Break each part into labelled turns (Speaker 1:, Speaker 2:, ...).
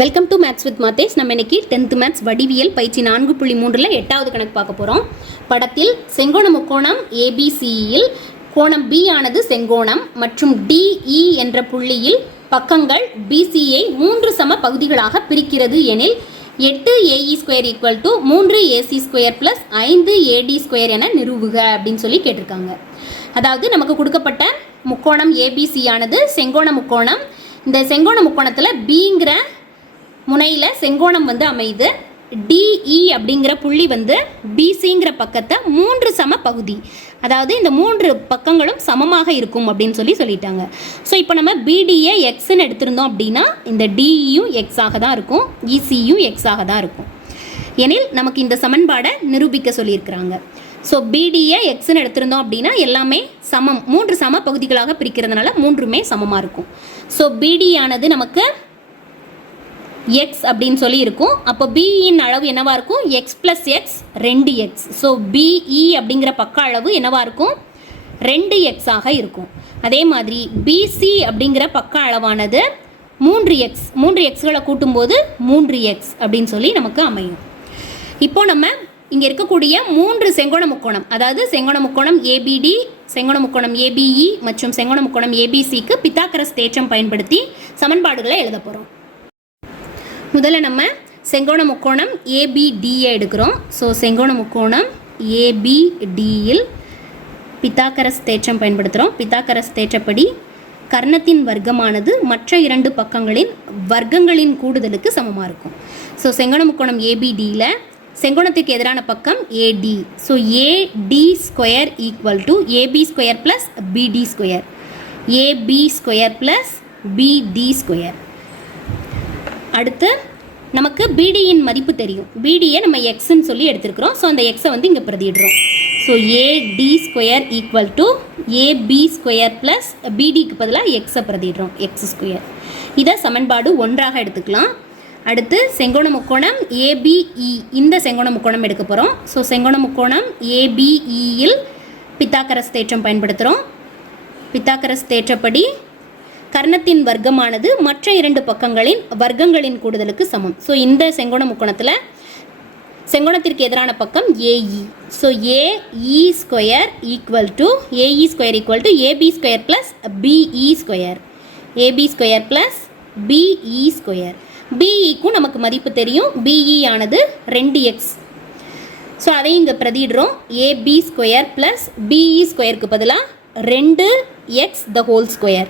Speaker 1: Welcome to maths with maths நம்ம இன்னைக்கு tenth maths வடிவியல் பயிற்சி நான்கு புள்ளி மூன்றில் எட்டாவது கணக்கு பார்க்க போகிறோம் படத்தில் செங்கோண முக்கோணம் ஏபிசியில் கோணம் பி ஆனது செங்கோணம் மற்றும் டிஇ என்ற புள்ளியில் பக்கங்கள் பிசியை மூன்று சம பகுதிகளாக பிரிக்கிறது எனில் எட்டு A E square equal to மூன்று ஏசி ஸ்கொயர் ப்ளஸ் ஐந்து ஏடி ஸ்கொயர் என நிறுவுக அப்படின்னு சொல்லி கேட்டிருக்காங்க. அதாவது நமக்கு கொடுக்கப்பட்ட முக்கோணம் ஏபிசி ஆனது செங்கோண முக்கோணம். இந்த செங்கோண முக்கோணத்தில் பிங்கிற முனையில் செங்கோணம் வந்து அமையுது. டிஇ e அப்படிங்கிற புள்ளி வந்து பிசிங்கிற பக்கத்தை மூன்று சம பகுதி. அதாவது இந்த மூன்று பக்கங்களும் சமமாக இருக்கும் அப்படின்னு சொல்லி சொல்லிட்டாங்க. ஸோ இப்போ நம்ம பிடியை எக்ஸ்ன்னு e, எடுத்திருந்தோம் அப்படின்னா இந்த டிஇயும் e எக்ஸாக தான் இருக்கும். இசியும் எக்ஸாக தான் இருக்கும். எனில் நமக்கு இந்த சமன்பாடை நிரூபிக்க சொல்லியிருக்கிறாங்க. ஸோ பிடியை எக்ஸ்ன்னு எடுத்திருந்தோம் அப்படின்னா எல்லாமே சமம். மூன்று சம பகுதிகளாக பிரிக்கிறதுனால மூன்றுமே சமமாக இருக்கும். ஸோ பிடி ஆனது நமக்கு எக்ஸ் அப்படின்னு சொல்லி இருக்கும். அப்போ பிஇன் அளவு என்னவாக இருக்கும்? எக்ஸ் ப்ளஸ் எக்ஸ் ரெண்டு எக்ஸ் ஸோ பிஇ அப்படிங்கிற பக்க அளவு என்னவாக இருக்கும்? ரெண்டு எக்ஸாக இருக்கும். அதே மாதிரி பிசி அப்படிங்கிற பக்க அளவானது மூன்று எக்ஸ் மூன்று எக்ஸ்களை கூட்டும்போது மூன்று எக்ஸ் அப்படின்னு சொல்லி நமக்கு அமையும். இப்போ நம்ம இங்கே இருக்கக்கூடிய மூன்று செங்கோண முக்கோணம் அதாவது செங்கோண முக்கோணம் ஏபிடி செங்கோண முக்கோணம் ஏபிஇ e மற்றும் செங்கோண முக்கோணம் ஏபிசிக்கு பித்தாக்கரஸ் தேற்றம் பயன்படுத்தி சமன்பாடுகளை எழுத போகிறோம் முதல்ல நம்ம செங்கோண முக்கோணம் ஏபிடியை எடுக்கிறோம். ஸோ செங்கோண முக்கோணம் ஏபிடியில் பித்தாக்கரஸ் தேற்றம் பயன்படுத்துகிறோம் பித்தாக்கரஸ் தேற்றப்படி கர்ணத்தின் வர்க்கமானது மற்ற இரண்டு பக்கங்களின் வர்க்கங்களின் கூடுதலுக்கு சமமாக இருக்கும். ஸோ செங்கோண முக்கோணம் ஏபிடியில் செங்கோணத்துக்கு எதிரான பக்கம் A D so A D square equal to A B square plus B D square A B square plus B D square அடுத்து நமக்கு பிடியின் மதிப்பு தெரியும். பிடியை நம்ம எக்ஸ்ன்னு சொல்லி எடுத்துருக்குறோம். ஸோ அந்த எக்ஸை வந்து இங்கே பிரதிடுறோம் so A D square equal to A B square plus பிடிக்கு பதிலாக எக்ஸை பிரதிடுறோம் எக்ஸ் ஸ்கொயர் இதை சமன்பாடு ஒன்றாக எடுத்துக்கலாம். அடுத்து செங்கோண முக்கோணம் ஏபிஇ இந்த செங்கோண முக்கோணம் எடுக்க போகிறோம் ஸோ செங்கோண முக்கோணம் ஏபிஇயில் பித்தாக்கரஸ் தேற்றம் பயன்படுத்துகிறோம் பித்தாக்கரஸ் தேற்றப்படி கர்ணத்தின் வர்க்கமானது மற்ற இரண்டு பக்கங்களின் வர்க்கங்களின் கூடுதலுக்கு சமம். ஸோ இந்த செங்கோண முக்கோணத்தில் செங்கோணத்திற்கு எதிரான பக்கம் A E so A E square equal to A E square equal to A B square plus B E square A B square plus B E square பிஇக்கும் நமக்கு மதிப்பு தெரியும். பிஇ ஆனது ரெண்டு எக்ஸ் ஸோ அதையும் இங்கே பிரதிடுறோம் A B square plus B E ஸ்கொயருக்கு பதிலாக ரெண்டு எக்ஸ் த ஹோல் ஸ்கொயர்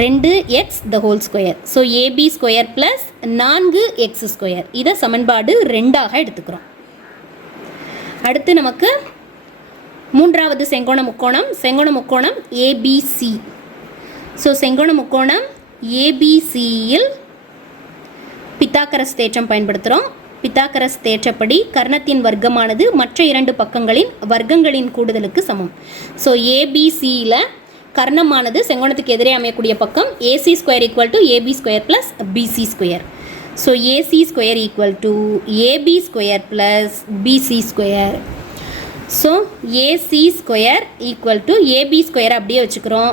Speaker 1: ரெண்டு x the whole square so A B square plus நான்கு எக்ஸ் ஸ்கொயர் இதை சமன்பாடு ரெண்டாக எடுத்துக்கிறோம். அடுத்து நமக்கு மூன்றாவது செங்கோண முக்கோணம். செங்கோண முக்கோணம் ஏபிசி ஸோ செங்கோண முக்கோணம் ஏபிசியில் பித்தாக்கரஸ் தேற்றம் பயன்படுத்துகிறோம். பித்தாக்கரஸ் தேற்றப்படி கர்ணத்தின் வர்க்கமானது மற்ற இரண்டு பக்கங்களின் வர்க்கங்களின் கூடுதலுக்கு சமம். ஸோ ஏபிசியில் கர்ணமானது செங்கோணத்துக்கு எதிரே அமையக்கூடிய பக்கம் A C square equal to A B square plus B C square so A C square equal to A B square plus B C square so A C square equal to A B square அப்படியே வச்சுக்கிறோம்.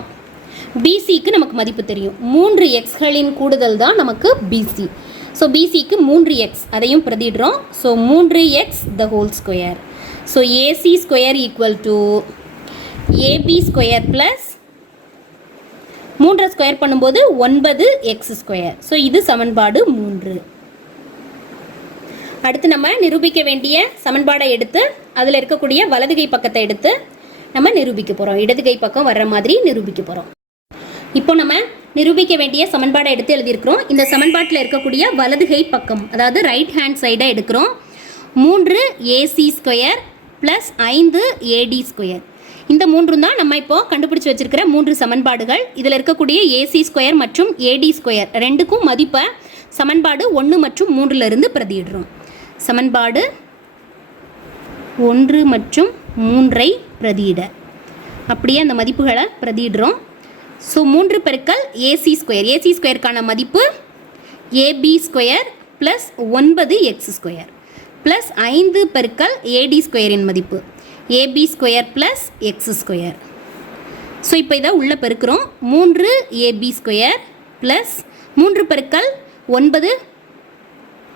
Speaker 1: பிசிக்கு நமக்கு மதிப்பு தெரியும். மூன்று எக்ஸ்களின் கூடுதல் தான் நமக்கு பிசி ஸோ பிசிக்கு மூன்று எக்ஸ் அதையும் பிரதிடுறோம் ஸோ மூன்று x the whole square so A C square equal to A B square plus மூன்றை ஸ்கொயர் பண்ணும்போது ஒன்பது எக்ஸ் ஸ்கொயர் ஸோ இது சமன்பாடு மூன்று. அடுத்து நம்ம நிரூபிக்க வேண்டிய சமன்பாடை எடுத்து அதில் இருக்கக்கூடிய வலதுகை பக்கத்தை எடுத்து நம்ம நிரூபிக்க போகிறோம் இடதுகை பக்கம் வர்ற மாதிரி நிரூபிக்க போகிறோம் இப்போ நம்ம நிரூபிக்க வேண்டிய சமன்பாடை எடுத்து எழுதியிருக்கிறோம். இந்த சமன்பாட்டில் இருக்கக்கூடிய வலதுகை பக்கம் அதாவது ரைட் ஹேண்ட் சைடை எடுக்கிறோம். மூன்று ஏசி ஸ்கொயர் ப்ளஸ் ஐந்து ஏடி ஸ்கொயர் இந்த மூன்றும் தான் நம்ம இப்போ கண்டுபிடிச்சு வச்சிருக்கிற மூன்று சமன்பாடுகள். இதில் இருக்கக்கூடிய ஏசி ஸ்கொயர் மற்றும் ஏடி ஸ்கொயர் ரெண்டுக்கும் மதிப்பை சமன்பாடு ஒன்று மற்றும் மூன்றுல இருந்து பிரதியிடுறோம். சமன்பாடு ஒன்று மற்றும் மூன்றை பிரதியிட. அப்படியே அந்த மதிப்புகளை பிரதியிடுறோம். ஸோ மூன்று பெருக்கல் ஏசி ஸ்கொயர் ஏசி ஸ்கொயருக்கான மதிப்பு ஏபி ஸ்கொயர் ப்ளஸ் ஒன்பது எக்ஸ் ஸ்கொயர் ப்ளஸ் ஐந்து பெருக்கல் ஏடி ஸ்கொயரின் மதிப்பு. A B square plus x square so இப்போ இதை உள்ளே பெருக்கிறோம். மூன்று ஏபி ஸ்கொயர் ப்ளஸ் மூன்று பெருக்கல் ஒன்பது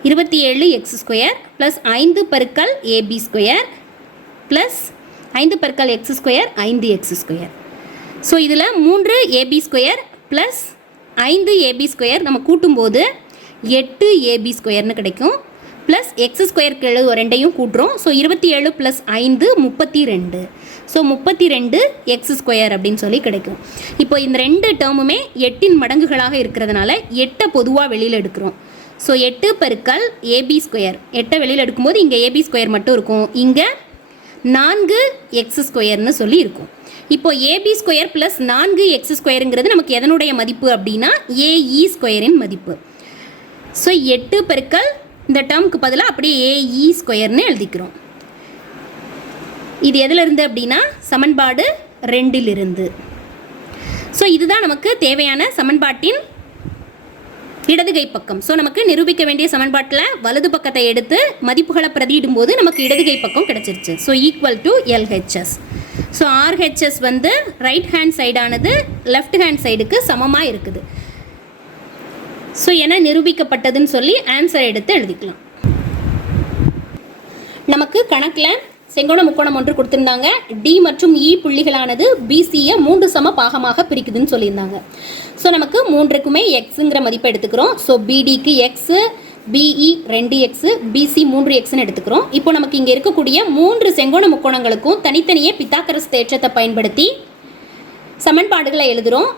Speaker 1: இருபத்தி ஏழு எக்ஸ் ஸ்கொயர் ப்ளஸ் ஐந்து பெருக்கல் ஏபி ஸ்கொயர் ப்ளஸ் ஐந்து பெருக்கல் எக்ஸ் ஸ்கொயர் ஐந்து எக்ஸ் ஸ்கொயர் ஸோ இதில் மூன்று ஏபி ஸ்கொயர் ப்ளஸ் ஐந்து ஏபி ஸ்கொயர் நம்ம கூட்டும்போது எட்டு ஏபி ஸ்கொயர்னு கிடைக்கும். ப்ளஸ் எக்ஸ் ஸ்கொயர் கீழே ரெண்டையும் கூட்டுறோம். ஸோ இருபத்தி ஏழு ப்ளஸ் ஐந்து முப்பத்தி ரெண்டு. ஸோ முப்பத்தி ரெண்டு எக்ஸ் ஸ்கொயர் அப்படின்னு சொல்லி கிடைக்கும். இப்போ இந்த ரெண்டு டேர்முமே எட்டின் மடங்குகளாக இருக்கிறதுனால எட்டை பொதுவாக வெளியில் எடுக்கிறோம். ஸோ எட்டு பெருக்கல் ஏபி ஸ்கொயர் எட்டை வெளியில் எடுக்கும்போது இங்கே ஏபி ஸ்கொயர் மட்டும் இருக்கும். இங்கே நான்கு எக்ஸ் ஸ்கொயர்னு சொல்லி இருக்கும். இப்போ ஏபி ஸ்கொயர் ப்ளஸ் நான்கு எக்ஸ் ஸ்கொயருங்கிறது நமக்கு எதனுடைய மதிப்பு அப்படின்னா ஏஇ ஸ்கொயரின் மதிப்பு. ஸோ எட்டு பெருக்கல் இந்த டேர்முக்கு பதிலாக அப்படியே ஏஇ ஸ்கொயர்னு e எழுதிக்கிறோம். இது எதிலிருந்து அப்படின்னா சமன்பாடு ரெண்டிலிருந்து. ஸோ இதுதான் நமக்கு தேவையான சமன்பாட்டின் இடதுகை பக்கம். ஸோ நமக்கு நிரூபிக்க வேண்டிய சமன்பாட்டில் வலது பக்கத்தை எடுத்து மதிப்புகளை பிரதியிடும் போது நமக்கு இடதுகை பக்கம் கிடச்சிருச்சு. So equal to LHS so RHS வந்து ரைட் ஹேண்ட் சைடானது லெஃப்ட் ஹேண்ட் சைடுக்கு சமமாக இருக்குது. ஸோ என நிரூபிக்கப்பட்டதுன்னு சொல்லி ஆன்சர் எடுத்து எழுதிக்கலாம். நமக்கு கணக்கில் செங்கோண முக்கோணம் ஒன்று கொடுத்திருந்தாங்க. டி மற்றும் இ புள்ளிகளானது பிசியை மூன்று சம பாகமாக பிரிக்குதுன்னு சொல்லியிருந்தாங்க. ஸோ நமக்கு மூன்றுக்குமே எக்ஸுங்கிற மதிப்பை எடுத்துக்கிறோம். ஸோ பிடிக்கு எக்ஸு பிஇ ரெண்டு எக்ஸு பிசி மூன்று எக்ஸ்னு எடுத்துக்கிறோம். இப்போ நமக்கு இங்கே இருக்கக்கூடிய மூன்று செங்கோண முக்கோணங்களுக்கும் தனித்தனியே பித்தாக்கரஸ் தேற்றத்தை பயன்படுத்தி சமன்பாடுகளை எழுதுகிறோம்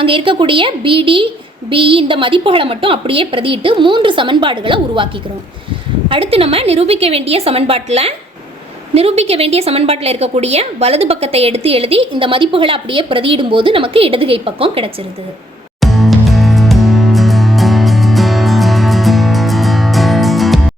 Speaker 1: அங்கே இருக்கக்கூடிய பிடி பிஇ இந்த மதிப்புகளை மட்டும் அப்படியே பிரதியிட்டு மூன்று சமன்பாடுகளை உருவாக்கிக்கிறோம். அடுத்து நம்ம நிரூபிக்க வேண்டிய சமன்பாட்டில் நிரூபிக்க வேண்டிய சமன்பாட்டில் இருக்கக்கூடிய வலது பக்கத்தை எடுத்து எழுதி இந்த மதிப்புகளை அப்படியே பிரதியிடும் போது நமக்கு இடதுகை பக்கம் கிடைச்சிருது.